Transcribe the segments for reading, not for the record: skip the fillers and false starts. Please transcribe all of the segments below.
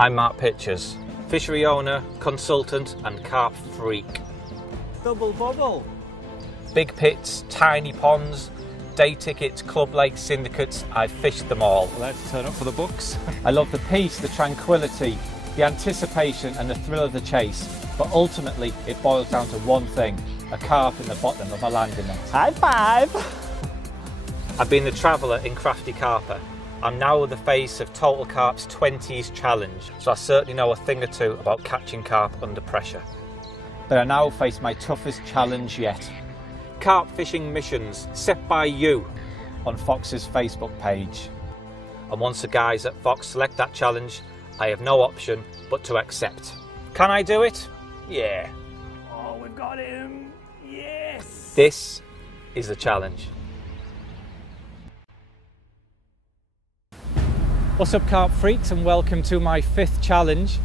I'm Mark Pitchers, fishery owner, consultant and carp freak. Double bubble. Big pits, tiny ponds, day tickets, club lakes, syndicates, I've fished them all. Let's turn up for the books. I love the peace, the tranquility, the anticipation and the thrill of the chase, but ultimately it boils down to one thing, a carp in the bottom of my landing net. High five! I've been the traveller in Crafty Carper. I'm now the face of Total Carp's 20s challenge, so I certainly know a thing or two about catching carp under pressure. But I now face my toughest challenge yet. Carp fishing missions set by you on Fox's Facebook page. And once the guys at Fox select that challenge, I have no option but to accept. Can I do it? Yeah. Oh, we've got him! Yes! This is the challenge. What's up, carp freaks, and welcome to my 5th challenge.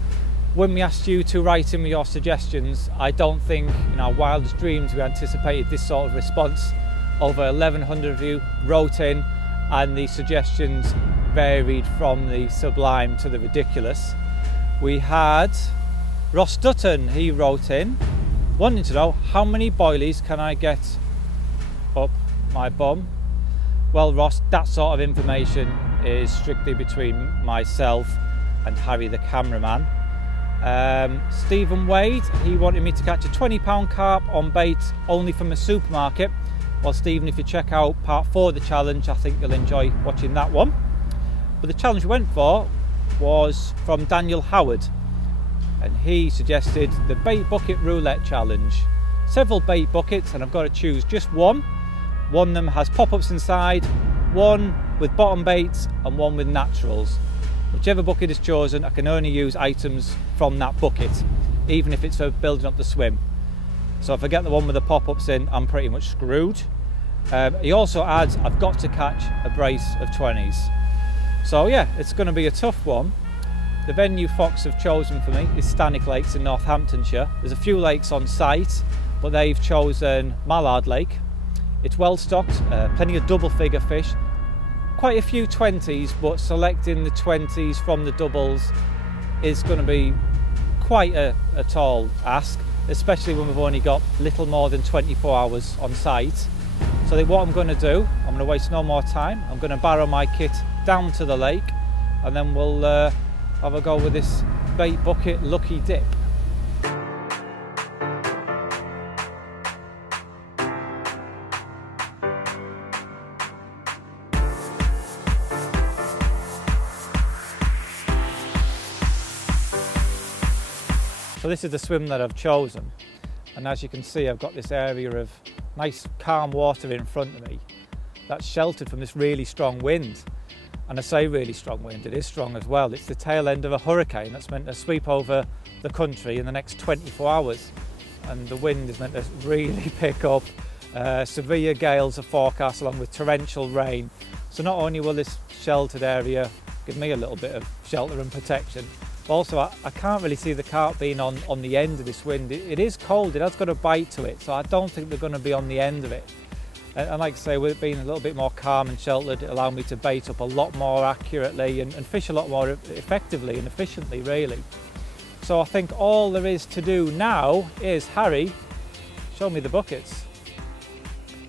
When we asked you to write in with your suggestions, I don't think in our wildest dreams we anticipated this sort of response. Over 1,100 of you wrote in, and the suggestions varied from the sublime to the ridiculous. We had Ross Dutton, he wrote in, wanting to know how many boilies can I get up my bum. Well, Ross, that sort of information is strictly between myself and Harry the cameraman. Stephen Wade, he wanted me to catch a £20 carp on bait only from a supermarket. Well, Stephen, if you check out part 4 of the challenge, I think you'll enjoy watching that one. But the challenge we went for was from Daniel Howard, and he suggested the bait bucket roulette challenge. Several bait buckets, and I've got to choose just one. One of them has pop-ups inside, one with bottom baits and one with naturals. Whichever bucket is chosen, I can only use items from that bucket, even if it's for building up the swim. So if I get the one with the pop-ups in, I'm pretty much screwed. He also adds, I've got to catch a brace of 20s. So yeah, it's going to be a tough one. The venue Fox have chosen for me is Stanwick Lakes in Northamptonshire. There's a few lakes on site, but they've chosen Mallard Lake. It's well stocked, plenty of double figure fish, quite a few 20s, but selecting the 20s from the doubles is going to be quite a tall ask, especially when we've only got little more than 24 hours on site. So what I'm going to do, I'm going to waste no more time, I'm going to barrow my kit down to the lake, and then we'll have a go with this bait bucket lucky dip. So this is the swim that I've chosen, and as you can see, I've got this area of nice calm water in front of me that's sheltered from this really strong wind. And I say really strong wind, it is strong as well. It's the tail end of a hurricane that's meant to sweep over the country in the next 24 hours. And the wind is meant to really pick up. Severe gales are forecast along with torrential rain. So not only will this sheltered area give me a little bit of shelter and protection, but also I can't really see the carp being on the end of this wind. It is cold, it has got a bite to it, so I don't think they're going to be on the end of it. And like I say, with it being a little bit more calm and sheltered, it allowed me to bait up a lot more accurately and fish a lot more effectively and efficiently, really. So I think all there is to do now is, Harry, show me the buckets.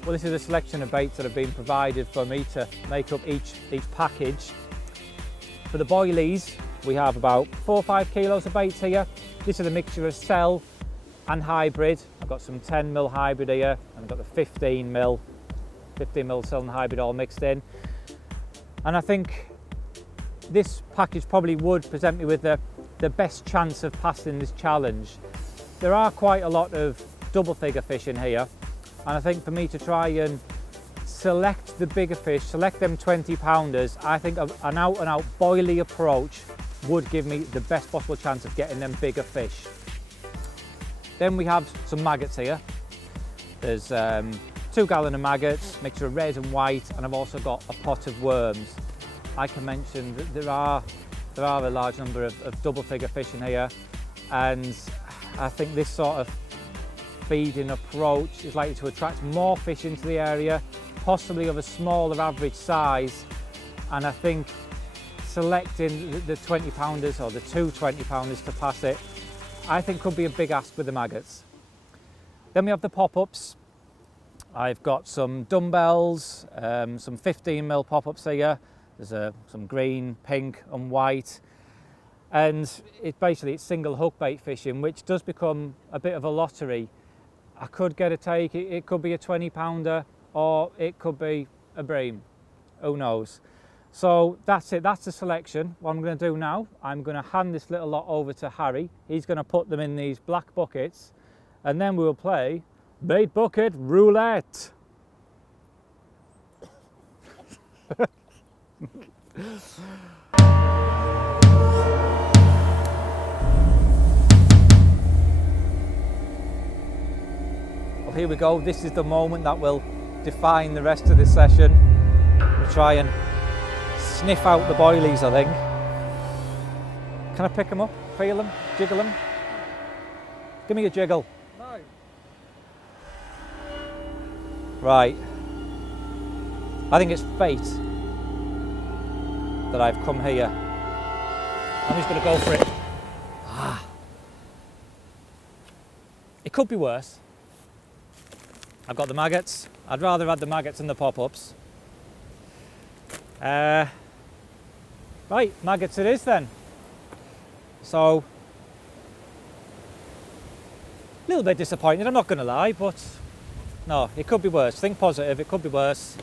Well, this is a selection of baits that have been provided for me to make up each package. For the boilies, we have about 4 or 5 kilos of baits here. This is a mixture of cell and hybrid. I've got some 10mm hybrid here, and I've got the 15mm cell and hybrid all mixed in. And I think this package probably would present me with the best chance of passing this challenge. There are quite a lot of double figure fish in here, and I think for me to try and select the bigger fish, select them 20-pounders, I think an out-and-out boilie approach would give me the best possible chance of getting them bigger fish. Then we have some maggots here. There's 2 gallon of maggots, mixture of red and white, and I've also got a pot of worms. I can mention that there are a large number of double figure fish in here, and I think this sort of feeding approach is likely to attract more fish into the area, possibly of a smaller average size, and I think selecting the 20 pounders or the two 20 pounders to pass it, I think could be a big ask with the maggots. Then we have the pop-ups. I've got some dumbbells, some 15mm pop-ups here. There's some green, pink and white. And it's single hook bait fishing, which does become a bit of a lottery. I could get a take, it could be a 20 pounder or it could be a bream, who knows. So that's it, that's the selection. What I'm going to do now, I'm going to hand this little lot over to Harry. He's going to put them in these black buckets and then we will play bait bucket roulette. Well, here we go. This is the moment that will define the rest of this session. We'll try and sniff out the boilies, I think. Can I pick them up, feel them, jiggle them? Give me a jiggle. No. Right. I think it's fate that I've come here. I'm just going to go for it. It could be worse. I've got the maggots. I'd rather have the maggots than the pop-ups. Right, maggots it is then. So, a little bit disappointed, I'm not going to lie, but no, it could be worse. Think positive, it could be worse.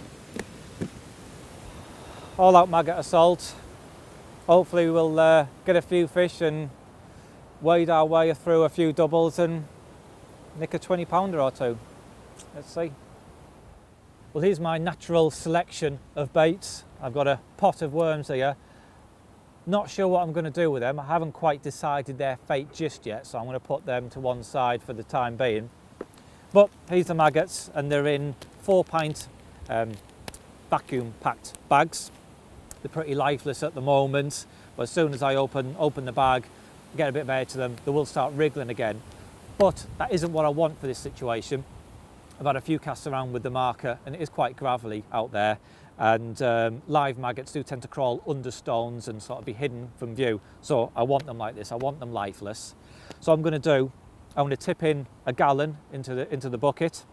All out maggot assault. Hopefully we'll get a few fish and wade our way through a few doubles and nick a 20 pounder or two. Let's see. Well, here's my natural selection of baits. I've got a pot of worms here. Not sure what I'm going to do with them. I haven't quite decided their fate just yet, so I'm going to put them to one side for the time being. But here's the maggots, and they're in 4-pint vacuum packed bags. They're pretty lifeless at the moment, but as soon as I open the bag, get a bit of air to them, they will start wriggling again. But that isn't what I want for this situation. I've had a few casts around with the marker and it is quite gravelly out there, and live maggots do tend to crawl under stones and sort of be hidden from view. So I want them like this, I want them lifeless. So I'm going to tip in a gallon into the bucket.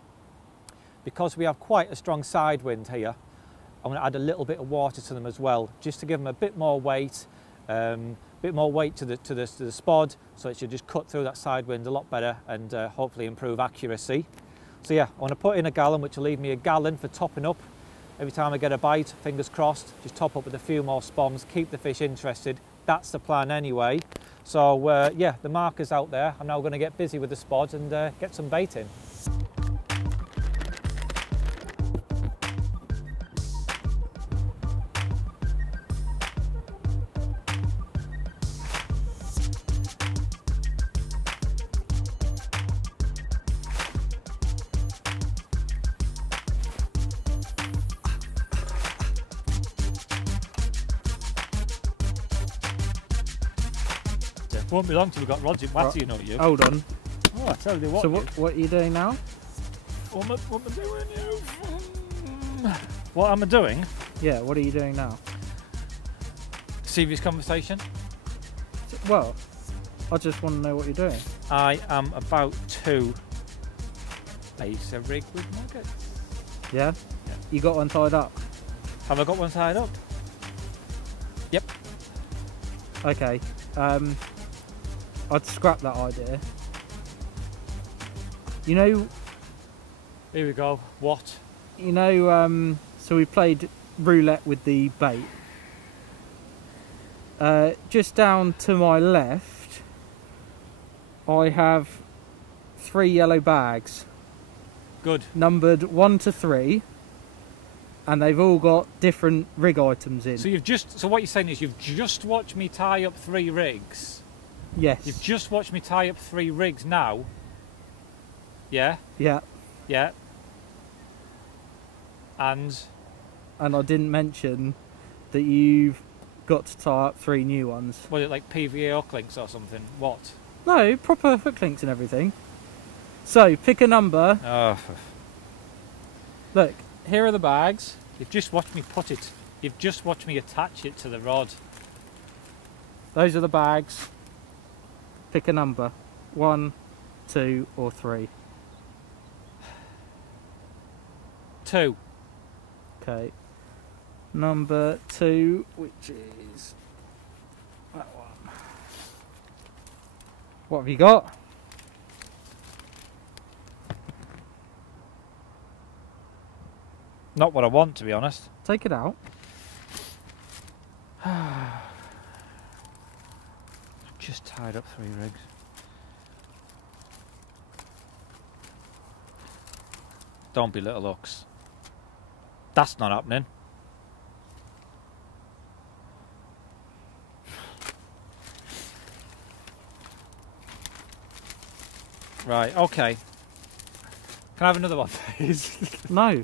Because we have quite a strong side wind here, I'm going to add a little bit of water to them as well, just to give them a bit more weight to the spod, so it should just cut through that side wind a lot better and hopefully improve accuracy. So yeah, I want to put in a gallon, which will leave me a gallon for topping up. Every time I get a bite, fingers crossed, just top up with a few more spawns, keep the fish interested. That's the plan anyway. So yeah, the marker's out there. I'm now going to get busy with the spod and get some bait in. Won't be long till we've got rods in water, you know you. Hold on. Oh, I tell you what. So what are you doing now? What am I doing, you? What am I doing? Yeah, what are you doing now? Serious conversation. Well, I just want to know what you're doing. I am about to base a rig with maggots. Yeah? Yeah. You got one tied up? Have I got one tied up? Yep. Okay. I'd scrap that idea. You know... Here we go. What? You know, so we played roulette with the bait. Just down to my left, I have 3 yellow bags. Good. Numbered 1 to 3. And they've all got different rig items in. So what you're saying is you've just watched me tie up 3 rigs. Yes. You've just watched me tie up 3 rigs now. Yeah? Yeah. Yeah. And I didn't mention that you've got to tie up 3 new ones. was it like PVA hook links or something? What? No, proper hook links and everything. So, pick a number. Oh. Look, here are the bags. You've just watched me put it. You've just watched me attach it to the rod. Those are the bags. Pick a number. 1, 2 or 3. 2. Okay. Number 2, which is that one. What have you got? Not what I want, to be honest. Take it out. I've just tied up 3 rigs. Don't be little hooks. That's not happening. Right, okay. Can I have another one, please? No.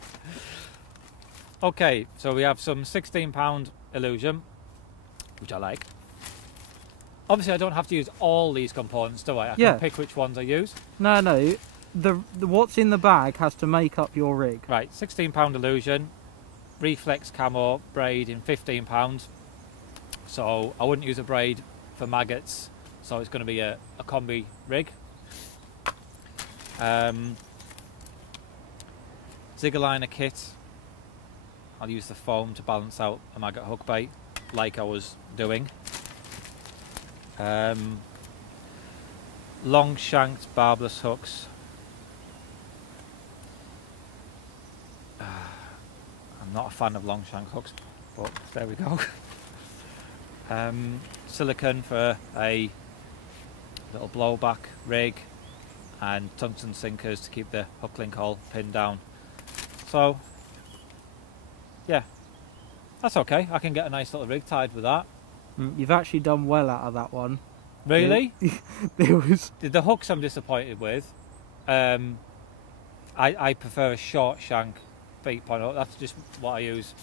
Okay, so we have some £16 Illusion, which I like. Obviously, I don't have to use all these components, do I? I can pick which ones I use. No. The what's in the bag has to make up your rig. Right, £16 Illusion, reflex camo braid in £15. So I wouldn't use a braid for maggots, so it's going to be a combi rig. Zigger liner kit. I'll use the foam to balance out a maggot hook bait, like I was doing. Long shanked barbless hooks. I'm not a fan of long shank hooks, but there we go. Silicone for a little blowback rig, and tungsten sinkers to keep the hook link hole pinned down. So yeah, that's okay. I can get a nice little rig tied with that. You've actually done well out of that one. Really? There was the hooks I'm disappointed with. I prefer a short shank beat point hook. That's just what I use,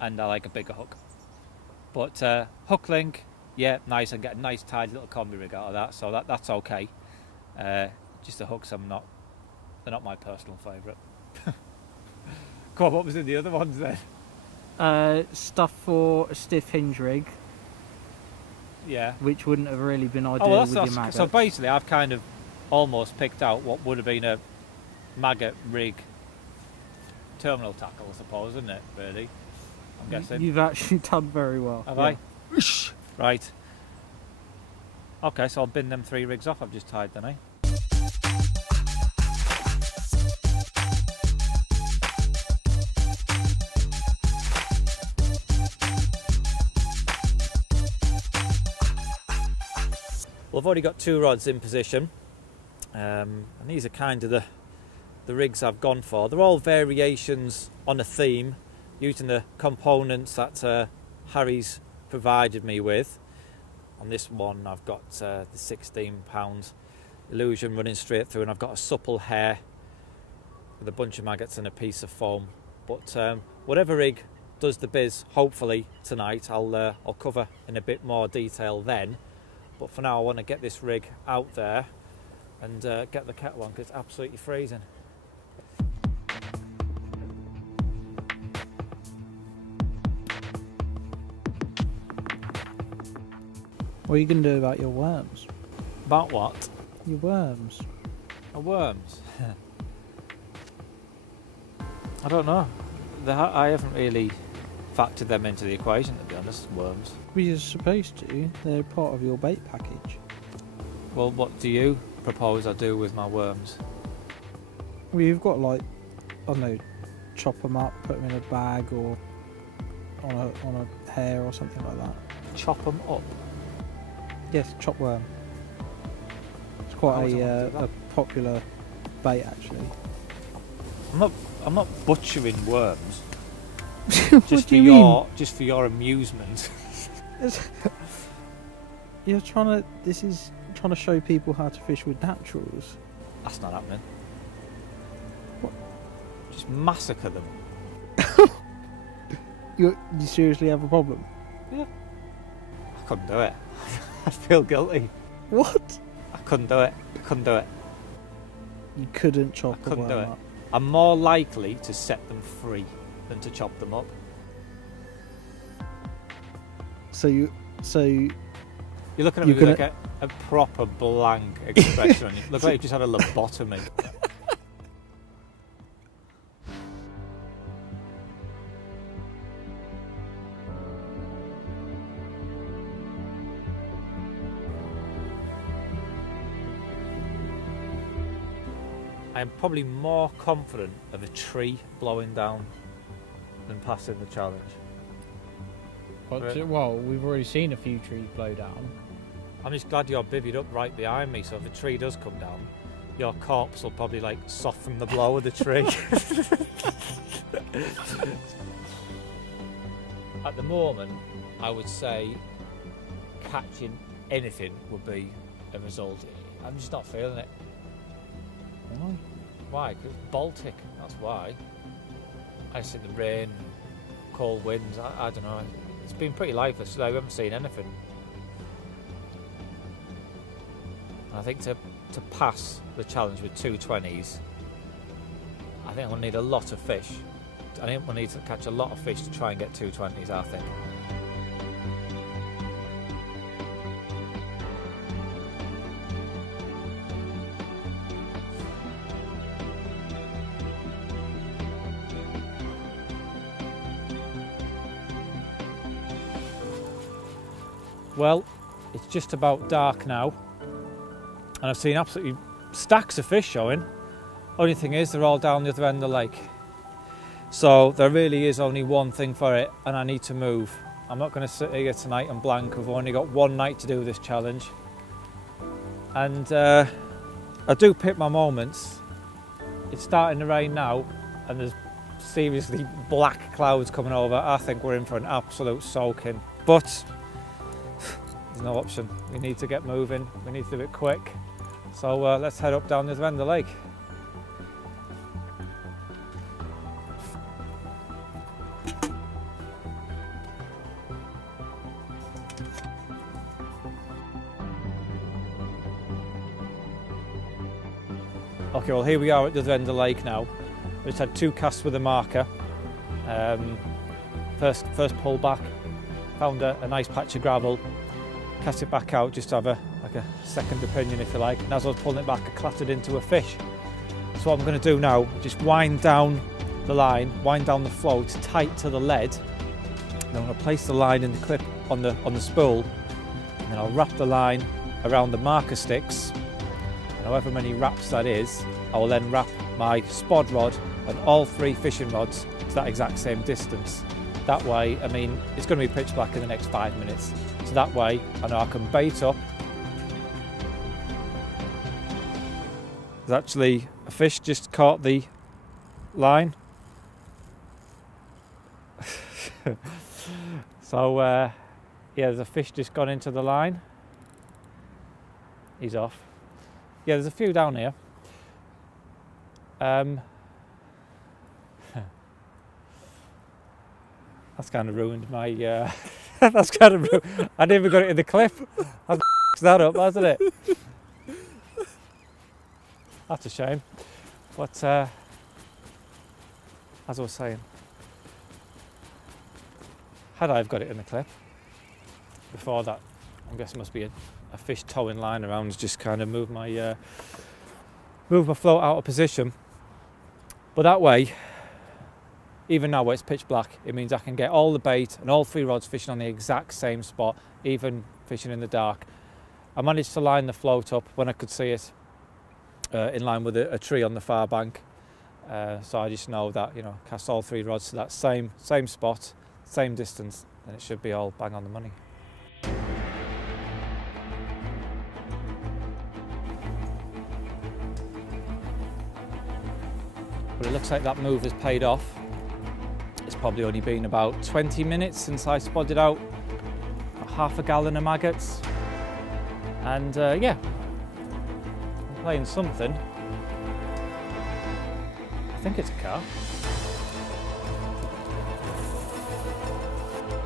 and I like a bigger hook. But hook link, yeah, nice, and get a nice tight little combi rig out of that. So that's okay. Just the hooks, they're not my personal favourite. Go on, what was in the other ones then? Stuff for a stiff hinge rig. Yeah. Which wouldn't have really been ideal with your maggots. So basically, I've kind of almost picked out what would have been a maggot rig terminal tackle, I suppose, isn't it? Really, I'm guessing. You've actually done very well. Have I? Right. Okay, so I'll bin them 3 rigs off I've just tied then, eh? Well, I've already got 2 rods in position, and these are kind of the rigs I've gone for. They're all variations on a theme, using the components that Harry's provided me with. On this one I've got the £16 Illusion running straight through, and I've got a supple hair with a bunch of maggots and a piece of foam. But whatever rig does the biz, hopefully tonight, I'll cover in a bit more detail then. But for now I want to get this rig out there and get the kettle on, because it's absolutely freezing. What are you going to do about your worms? About what? Your worms. Oh, worms? I don't know. I haven't really factored them into the equation, to be honest, worms. Well, you're supposed to. They're part of your bait package. Well, what do you propose I do with my worms? Well, you've got, like, I don't know, chop them up, put them in a bag, or on a hair or something like that. Chop them up? Yes, chop worm. It's quite a popular bait, actually. I'm not butchering worms. Just for your amusement. You're this is trying to show people how to fish with naturals. That's not happening. What? Just massacre them. You seriously have a problem? Yeah. I couldn't do it. I feel guilty. What? I couldn't do it. You couldn't chop I couldn't the worm do it. up. I'm more likely to set them free than to chop them up. So You're looking at me with like a proper blank expression. You look like you've just had a lobotomy. I am probably more confident of a tree blowing down than passing the challenge. Well, we've already seen a few trees blow down. I'm just glad you're bivvied up right behind me, so if a tree does come down, your corpse will probably like soften the blow of the tree. At the moment, I would say catching anything would be a result. I'm just not feeling it. Why? Because it's Baltic, that's why. I see the rain, cold winds, I don't know. It's been pretty lifeless today, we haven't seen anything. And I think to pass the challenge with 220s, I think we'll need a lot of fish. I think we'll need to catch a lot of fish to try and get 220s, I think. Well, it's just about dark now, and I've seen absolutely stacks of fish showing. Only thing is, they're all down the other end of the lake. So there really is only one thing for it, and I need to move. I'm not going to sit here tonight and blank. We've only got one night to do this challenge. And I do pick my moments. It's starting to rain now, and there's seriously black clouds coming over. I think we're in for an absolute soaking. But there's no option. We need to get moving. We need to do it quick. So let's head up down the other end of the lake. Okay, well here we are at the other end of the lake now. We just had 2 casts with a marker. First pull back, found a nice patch of gravel. Cast it back out just to have a second opinion, if you like, and as I was pulling it back I clattered into a fish. So what I'm going to do now, just wind down the line, wind down the float tight to the lead, then I'm going to place the line in the clip on the spool, and then I'll wrap the line around the marker sticks, and however many wraps that is, I will then wrap my spod rod and all 3 fishing rods to that exact same distance. That way, I mean, it's going to be pitch black in the next 5 minutes. So that way, I know I can bait up. There's actually a fish just caught the line. So, yeah, there's a fish just gone into the line. He's off. Yeah, there's a few down here. That's kind of ruined my, that's kind of ruined. I didn't even got it in the clip. I've that up, hasn't it? That's a shame. But, as I was saying, had I have got it in the clip, before that, I'm guessing must be a fish towing line around, just kind of move my float out of position. But that way, even now where it's pitch black, it means I can get all the bait and all 3 rods fishing on the exact same spot, even fishing in the dark. I managed to line the float up when I could see it in line with a tree on the far bank. So I just know that, you know, cast all 3 rods to that same spot, same distance, and it should be all bang on the money. But it looks like that move has paid off. It's probably only been about 20 minutes since I spotted out half a gallon of maggots. And yeah, I'm playing something. I think it's a carp.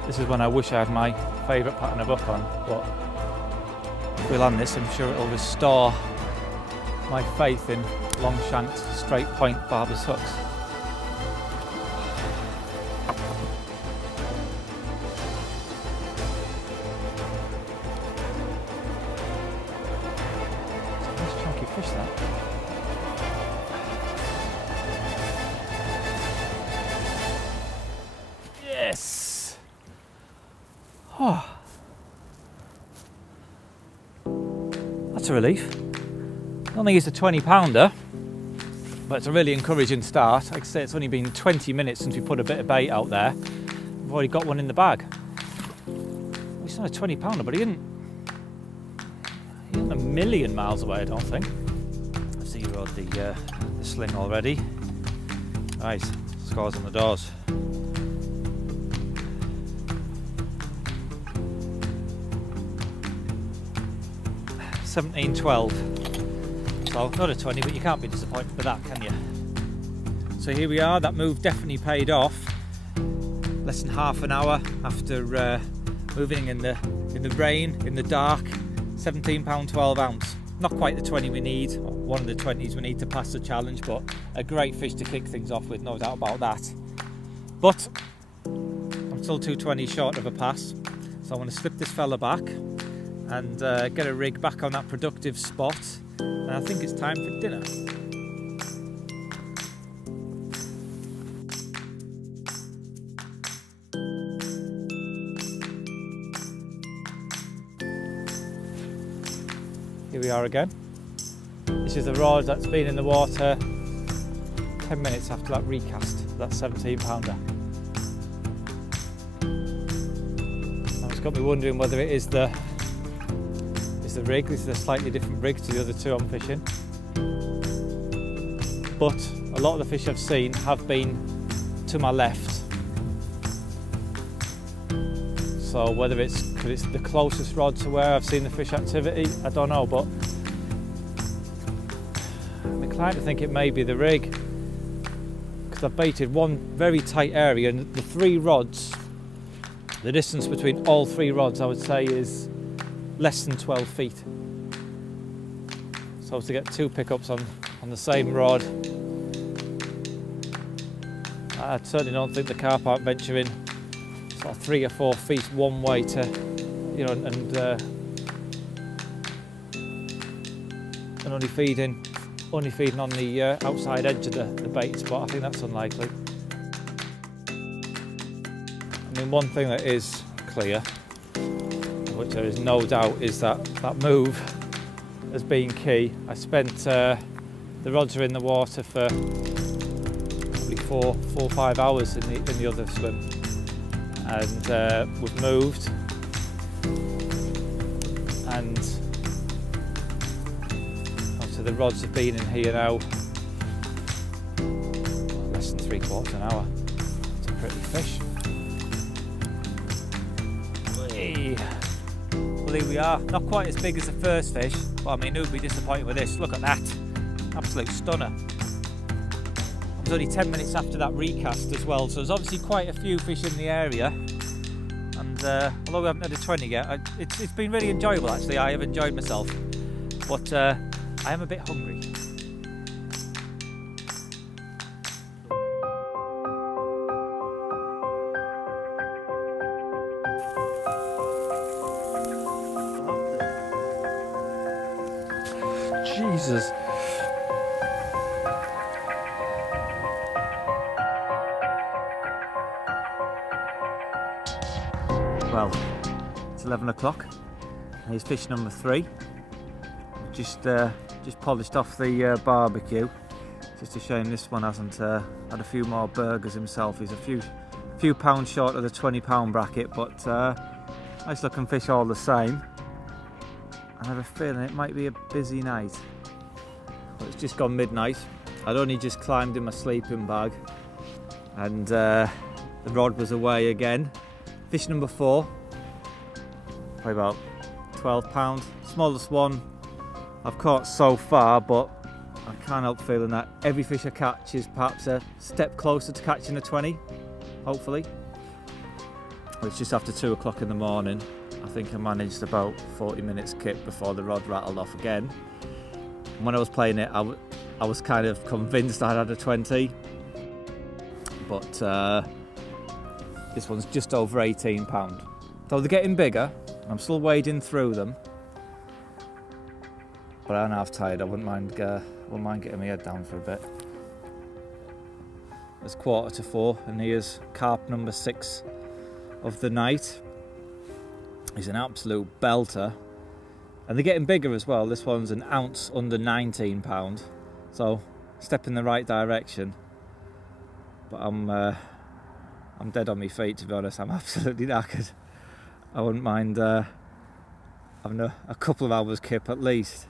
This is when I wish I had my favourite pattern of hook on, but if we land this, I'm sure it'll restore my faith in long shanked, straight point barber's hooks. fish that. Yes! Oh. That's a relief. I don't think it's a 20-pounder, but it's a really encouraging start. Like I say, it's only been 20 minutes since we put a bit of bait out there. We've already got one in the bag. It's not a 20-pounder, but he isn't a million miles away, I don't think. I've zeroed the sling already. Right, scores on the doors. $17.12. So not a 20, but you can't be disappointed with that, can you? So here we are. That move definitely paid off. Less than half an hour after moving in the rain, in the dark. £17, 12 ounce. Not quite the 20 we need, or one of the 20s we need to pass the challenge, but a great fish to kick things off with, no doubt about that. But I'm still 220 short of a pass, so I want to slip this fella back and get a rig back on that productive spot. And I think it's time for dinner. Here we are again. This is the rod that's been in the water 10 minutes after that recast, that 17-pounder. Now it's got me wondering whether it is the rig. This is a slightly different rig to the other two I'm fishing. But a lot of the fish I've seen have been to my left. So whether it's the closest rod to where I've seen the fish activity, I don't know, but I'm inclined to think it may be the rig, because I've baited one very tight area, and the three rods, the distance between all three rods I would say is less than 12 feet. So to get two pickups on the same rod, I certainly don't think the carp aren't venturing sort of 3 or 4 feet one way to, you know, and only feeding on the outside edge of the bait spot. I think that's unlikely. I mean, one thing that is clear, which there is no doubt, is that move has been key. I spent the rods are in the water for probably 4 or 5 hours in the other swim, and we've moved, and obviously the rods have been in here now less than 3/4 an hour. It's a pretty fish. Whee. Well, here we are. Not quite as big as the first fish, but I mean, who'd be disappointed with this? Look at that. Absolute stunner. It was only 10 minutes after that recast as well, so there's obviously quite a few fish in the area. And although we haven't had a 20 yet, it's been really enjoyable actually. I have enjoyed myself, but I am a bit hungry. Jesus. Well, it's 11 o'clock. Here's fish number 3. Just polished off the barbecue. Just a shame this one hasn't had a few more burgers himself. He's a few pounds short of the 20-pound bracket, but nice looking fish all the same. I have a feeling it might be a busy night. Well, it's just gone midnight. I'd only just climbed in my sleeping bag, and the rod was away again. Fish number 4, probably about 12 pound, smallest one I've caught so far, but I can't help feeling that every fish I catch is perhaps a step closer to catching a 20, hopefully. Well, it's just after 2 o'clock in the morning. I think I managed about 40 minutes kip before the rod rattled off again. And when I was playing it, I was kind of convinced I had a 20, but this one's just over 18 pound. So they're getting bigger. I'm still wading through them, but I'm half tired. I wouldn't mind getting my head down for a bit. It's 4:45 and here's carp number 6 of the night. He's an absolute belter. And they're getting bigger as well. This one's an ounce under 19 pound. So, step in the right direction. But I'm dead on my feet, to be honest. I'm absolutely knackered. I wouldn't mind having a couple of hours kip at least.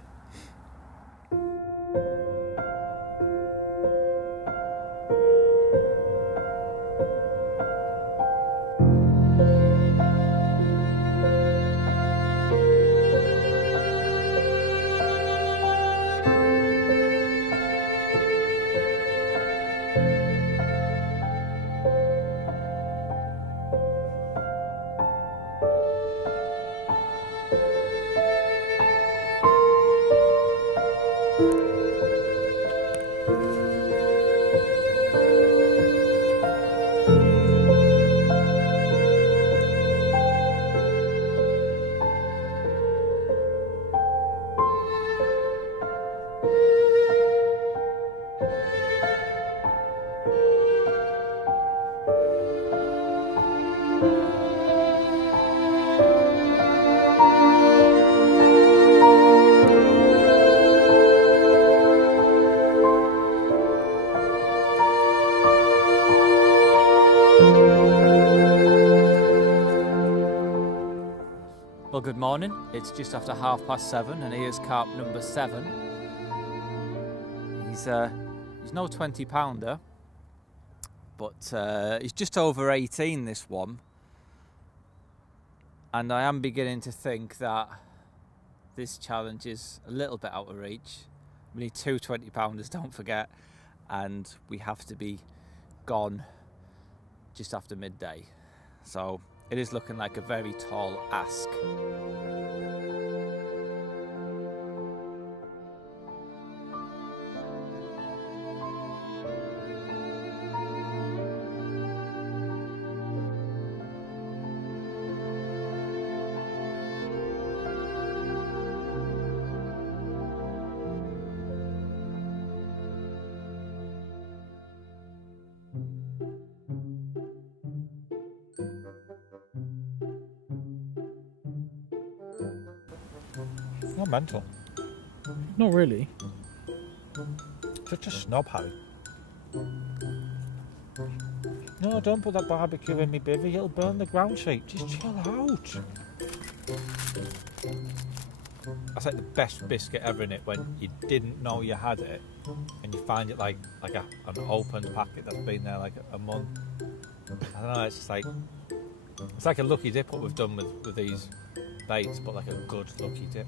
Well, good morning. It's just after 7:30 and here's carp number 7. He's no 20 pounder, but he's just over 18, this one. And I am beginning to think that this challenge is a little bit out of reach. We need 2 20 pounders, don't forget, and we have to be gone just after midday. So it is looking like a very tall ask. Not mental. Not really. Such a snob, Harry. No, don't put that barbecue in me bivvy, it'll burn the ground sheet. Just chill out. That's like the best biscuit ever, in it, when you didn't know you had it and you find it like an opened packet that's been there like a month. I don't know, it's just like, it's like a lucky dip what we've done with these baits, but like a good lucky dip.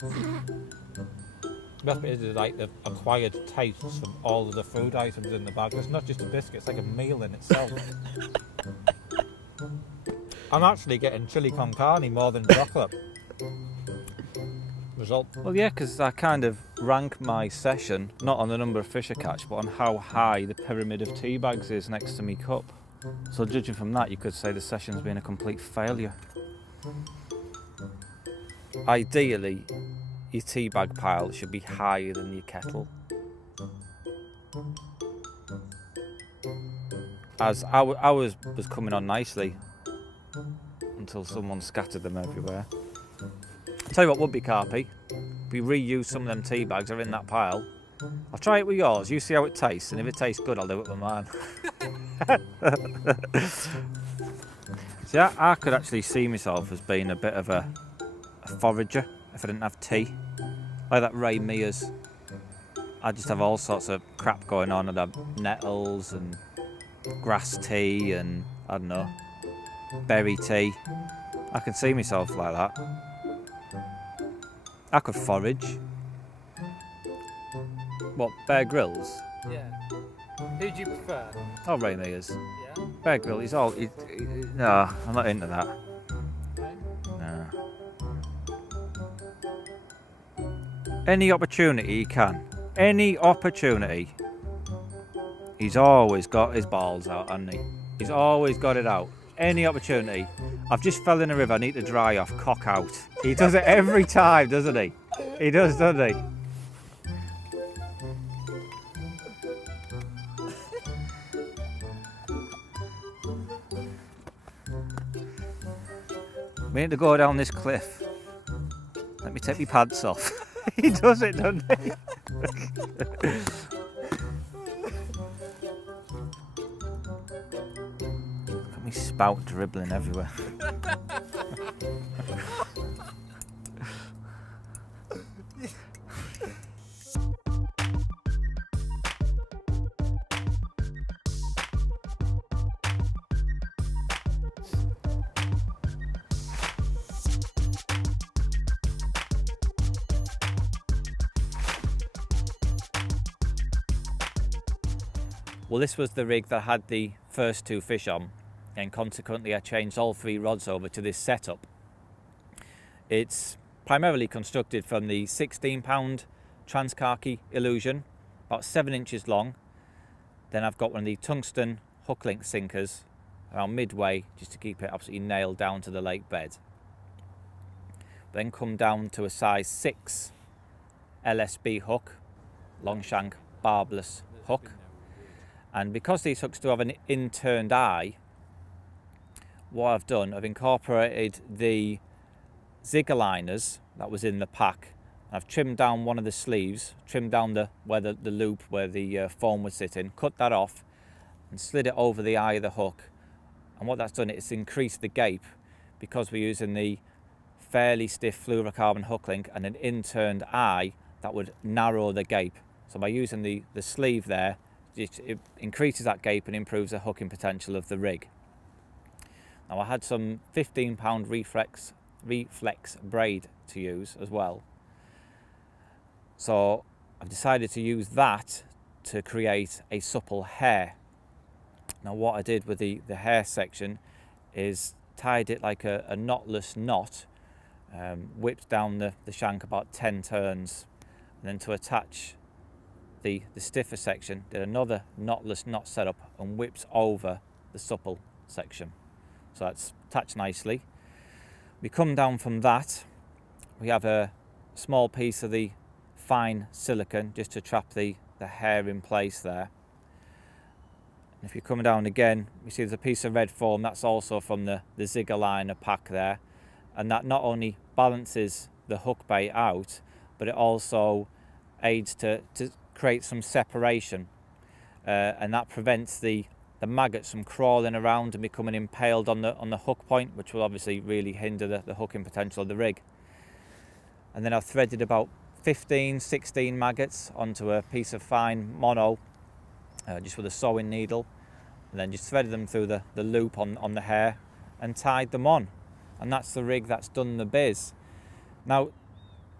The best bit is like the acquired tastes from all of the food items in the bag. It's not just a biscuit, it's like a meal in itself. I'm actually getting chili con carne more than chocolate. Result. Well, yeah, because I kind of rank my session not on the number of fish I catch, but on how high the pyramid of tea bags is next to me cup. So judging from that, you could say the session's been a complete failure. Ideally, your tea bag pile should be higher than your kettle. As ours was coming on nicely until someone scattered them everywhere. I'll tell you what would be carpy. We reuse some of them tea bags that are in that pile. I'll try it with yours, you see how it tastes, and if it tastes good I'll do it with mine. See, I could actually see myself as being a bit of a forager if I didn't have tea. Like that Ray Mears. I'd just have all sorts of crap going on. I'd have nettles and grass tea and, I don't know, berry tea. I can see myself like that. I could forage. What, Bear Grylls? Yeah. Who do you prefer? Oh, Ray Mears. Yeah. Bear Grylls, he's all... no, I'm not into that. No. Any opportunity he can. Any opportunity. He's always got his balls out, hasn't he? He's always got it out. Any opportunity. I've just fell in a river, I need to dry off, cock out. He does it every time, doesn't he? He does, doesn't he? We need to go down this cliff. Let me take my pads off. He does it, doesn't he? Look at me spout dribbling everywhere. Well, this was the rig that had the first 2 fish on, and consequently I changed all 3 rods over to this setup. It's primarily constructed from the 16-pound Transkhaki Illusion, about 7 inches long. Then I've got one of the tungsten hook link sinkers around midway, just to keep it absolutely nailed down to the lake bed. Then come down to a size 6 LSB hook, long shank barbless hook. And because these hooks do have an in-turned eye, what I've done, I've incorporated the zigger liners that was in the pack. I've trimmed down one of the sleeves, trimmed down the loop where the foam was sitting, cut that off and slid it over the eye of the hook. And what that's done is increased the gape, because we're using the fairly stiff fluorocarbon hook link and an in-turned eye that would narrow the gape. So by using the sleeve there, it increases that gape and improves the hooking potential of the rig. Now I had some 15-pound reflex braid to use as well. So I've decided to use that to create a supple hair. Now what I did with the hair section is tied it like a knotless knot, whipped down the shank about 10 turns, and then to attach the stiffer section, did another knotless knot setup and whipped over the supple section. So that's attached nicely. We come down from that, we have a small piece of the fine silicone just to trap the hair in place there. And if you come down again, you see there's a piece of red foam, that's also from the zigger liner pack there, and that not only balances the hook bait out, but it also aids to create some separation, and that prevents the maggots from crawling around and becoming impaled on the hook point, which will obviously really hinder the hooking potential of the rig. And then I've threaded about 15-16 maggots onto a piece of fine mono, just with a sewing needle, and then just threaded them through the loop on the hair and tied them on. And that's the rig that's done the biz. Now,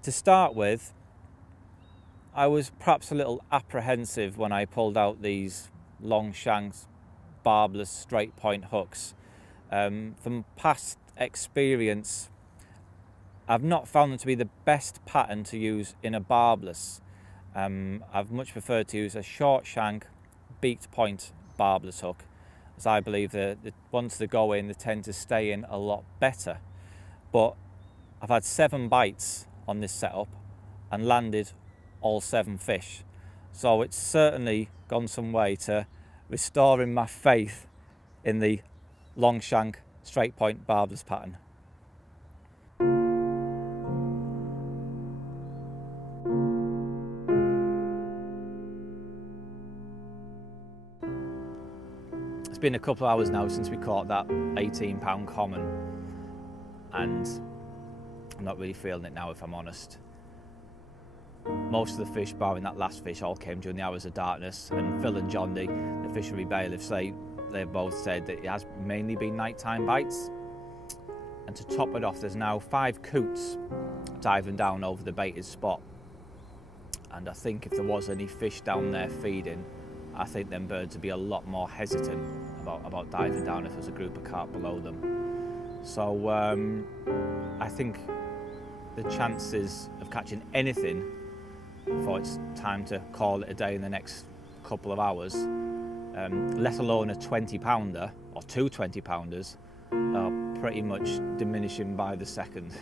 to start with, I was perhaps a little apprehensive when I pulled out these long shanks, barbless straight point hooks. From past experience, I've not found them to be the best pattern to use in a barbless. I've much preferred to use a short shank, beaked point barbless hook, as I believe that once they go in, they tend to stay in a lot better. But I've had 7 bites on this setup and landed all 7 fish, so it's certainly gone some way to restoring my faith in the long shank straight point barbless pattern. It's been a couple of hours now since we caught that 18-pound common, and I'm not really feeling it now, if I'm honest. Most of the fish, barring that last fish, all came during the hours of darkness, and Phil and John, the fishery bailiffs, they both said that it has mainly been nighttime bites. And to top it off, there's now 5 coots diving down over the baited spot. And I think if there was any fish down there feeding, I think them birds would be a lot more hesitant about diving down if there's a group of carp below them. So I think the chances of catching anything before it's time to call it a day in the next couple of hours, let alone a 20-pounder or 2 20-pounders, are pretty much diminishing by the second.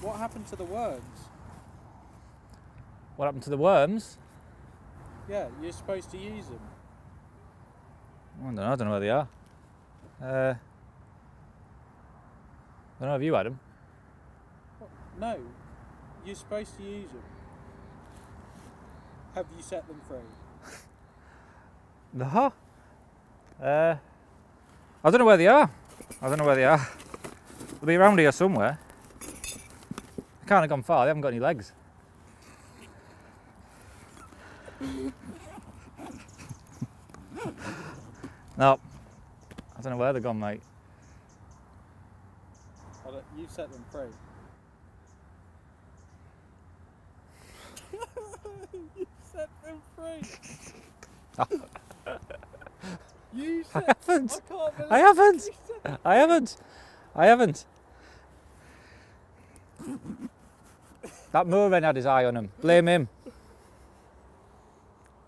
What happened to the worms? What happened to the worms? Yeah, you're supposed to use them. I don't know where they are. I don't know, have you had them? What? No, you're supposed to use them. Have you set them free? No. I don't know where they are. I don't know where they are. They'll be around here somewhere. They can't have gone far, they haven't got any legs. No. I don't know where they've gone, mate. You set them free. You set them free. You set, I haven't. I haven't. I haven't. That Moorhen had his eye on him. Blame him.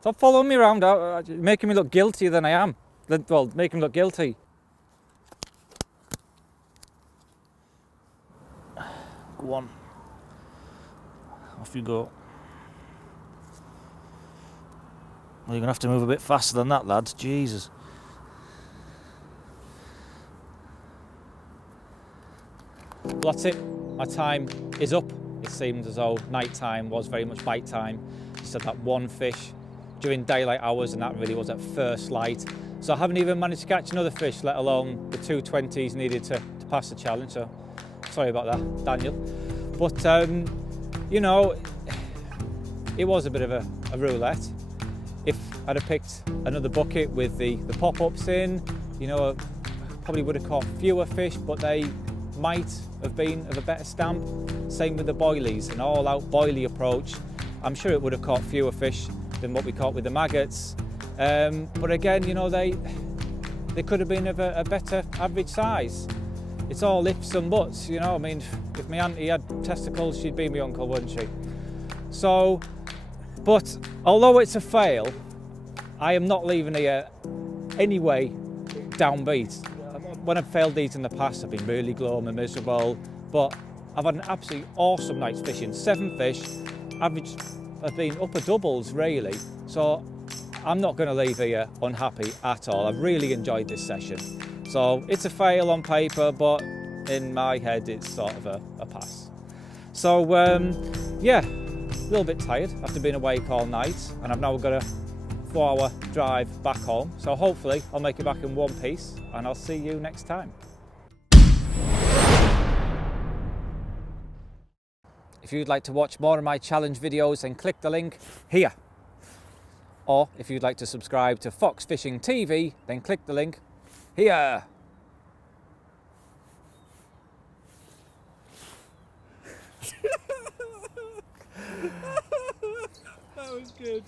Stop following me around. Making me look guiltier than I am. Well, make him look guilty. Go on. Off you go. Well, you're going to have to move a bit faster than that, lads. Jesus. Well, that's it. My time is up. It seemed as though night time was very much bite time. Just had that one fish during daylight hours, and that really was at first light. So I haven't even managed to catch another fish, let alone the 220s needed to pass the challenge. So sorry about that, Daniel. But, you know, it was a bit of a roulette. If I'd have picked another bucket with the pop-ups in, you know, I probably would have caught fewer fish, but they might have been of a better stamp. Same with the boilies, an all-out boilie approach. I'm sure it would have caught fewer fish than what we caught with the maggots. But again, you know, they could have been of a better average size. It's all ifs and buts, you know. I mean, if my auntie had testicles, she'd be my uncle, wouldn't she? So, but although it's a fail, I am not leaving here anyway downbeat. When I've failed these in the past, I've been really glum and miserable, but I've had an absolutely awesome night's fishing. 7 fish, average have been upper doubles really. So I'm not going to leave here unhappy at all. I've really enjoyed this session. So it's a fail on paper, but in my head it's sort of a pass. So yeah, a little bit tired after being awake all night, and I've now got a 4-hour drive back home. So hopefully I'll make it back in one piece, and I'll see you next time. If you'd like to watch more of my challenge videos, then click the link here. Or if you'd like to subscribe to Fox Fishing TV, then click the link here. That was good.